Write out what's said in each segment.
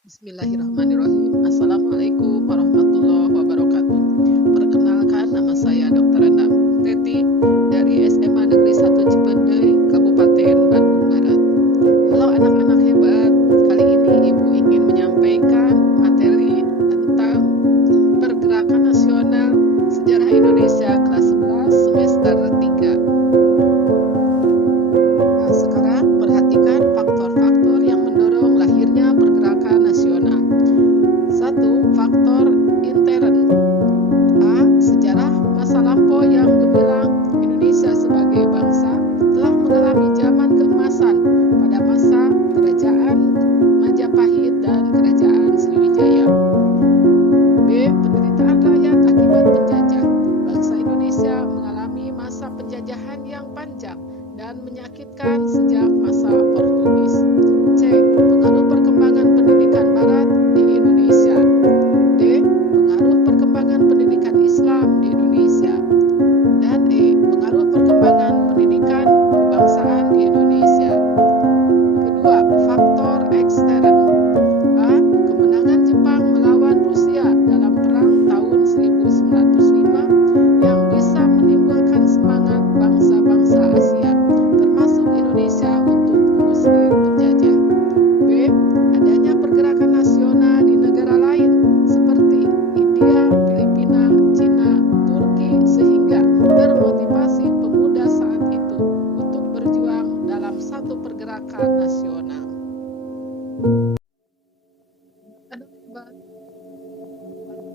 Bismillahirrahmanirrahim. Assalamualaikum warahmatullahi wabarakatuh. Perkenalkan, nama saya Dr. Endang Teti dari SMA Negeri 1 Cipendei, Kabupaten Bandung Barat. Halo anak-anak hebat, kali ini Ibu ingin menyampaikan materi tentang pergerakan nasional sejarah Indonesia kelas 11 semester 3. Nah, sekarang perhatikan faktor-faktor yang mendorong lahirnya pergerakan nasional. 1. Faktor intern. A. Sejarah masa lampau yang gemilang. Indonesia sebagai bangsa telah mengalami zaman keemasan pada masa Kerajaan Majapahit dan Kerajaan Sriwijaya. B. Penderitaan rakyat akibat penjajah. Bangsa Indonesia mengalami masa penjajahan yang panjang dan menyakitkan sejak masa Portugis. C. Pengaruh perkembangan pendidikan Barat di Indonesia. D. Pengaruh perkembangan pendidikan Islam di Indonesia. Dan E. Pengaruh perkembangan pendidikan kebangsaan di Indonesia. Kedua, faktor ekstern. A. Kemenangan Jepang melawan Rusia dalam perang tahun 1905 yang bisa menimbulkan semangat bangsa-bangsa Asia, termasuk Indonesia, untuk mengusir penjajah. B. Adanya pergerakan nasional di negara lain seperti India, Filipina, Cina, Turki, sehingga termotivasi pemuda saat itu untuk berjuang dalam satu pergerakan nasional.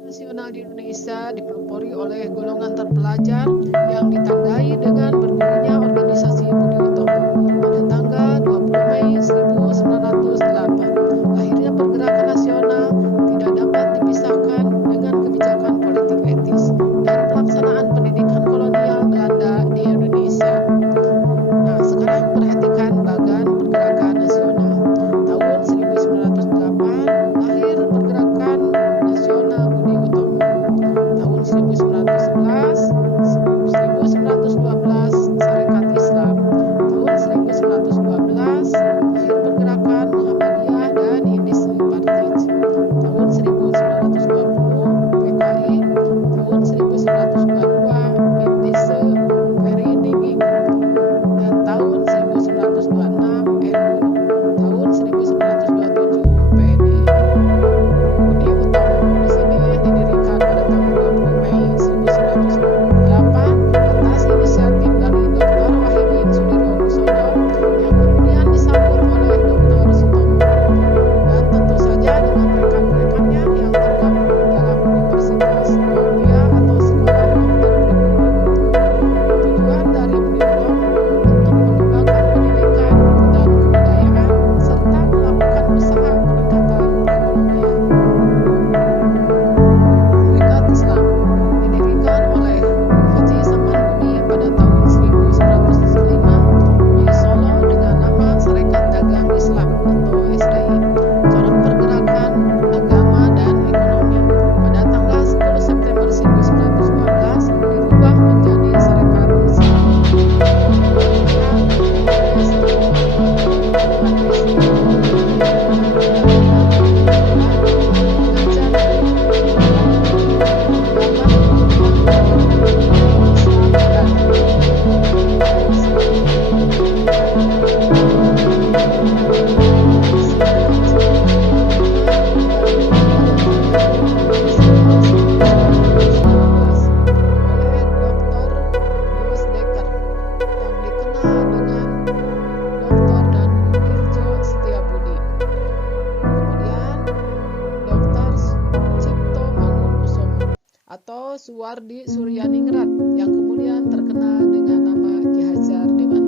Nasional di Indonesia dipelopori oleh golongan terpelajar yang ditandai dengan berdirinya organisasi Budi Utomo pada tanggal 20 Mei 1908. Lahirnya pergerakan nasional tidak dapat dipisahkan dengan kebijakan politik etis dan pelaksanaan pendidikan kolonial Belanda di Indonesia. Nah, sekarang perhatikan bagan pergerakan nasional. Tahun 1908 lahir pergerakan nasional Budi Utomo. Tahun 1911, 1912 Sarekat Islam. Tahun 1912 lahir pergerakan Muhammadiyah dan Indisem Partij. Tahun 1920 PKI. Tahun 1922 Indische Vereniging. Dan tahun 1926 NU. Tahun 1927 PNI. Budi Utomo di sini didirikan pada tanggal 20 Mei 1908 atas inisiatif dari Dr. Wahidin Sudirohusodo yang kemudian disambut oleh Dr. Sutomo dan tentu saja dengan rekan-rekannya yang tergabung dalam Universitas Muhammadiyah atau Sekolah Dokter Pribumi. Tujuan dari Budi Utomo untuk mengembangkan pendidikan dan kebudayaan serta melakukan usaha peningkatan perekonomian. Sarekat Islam didirikan oleh Haji Samanhudi pada tahun 1905 di Solo dengan nama Sarekat Dagang Islam atau SDI. Corak pergerakan agama dan ekonomi pada tanggal 10 September 1912 dirubah menjadi Sarekat Islam. Atau Suwardi Suryaningrat yang kemudian terkenal dengan nama Ki Hajar Dewantara.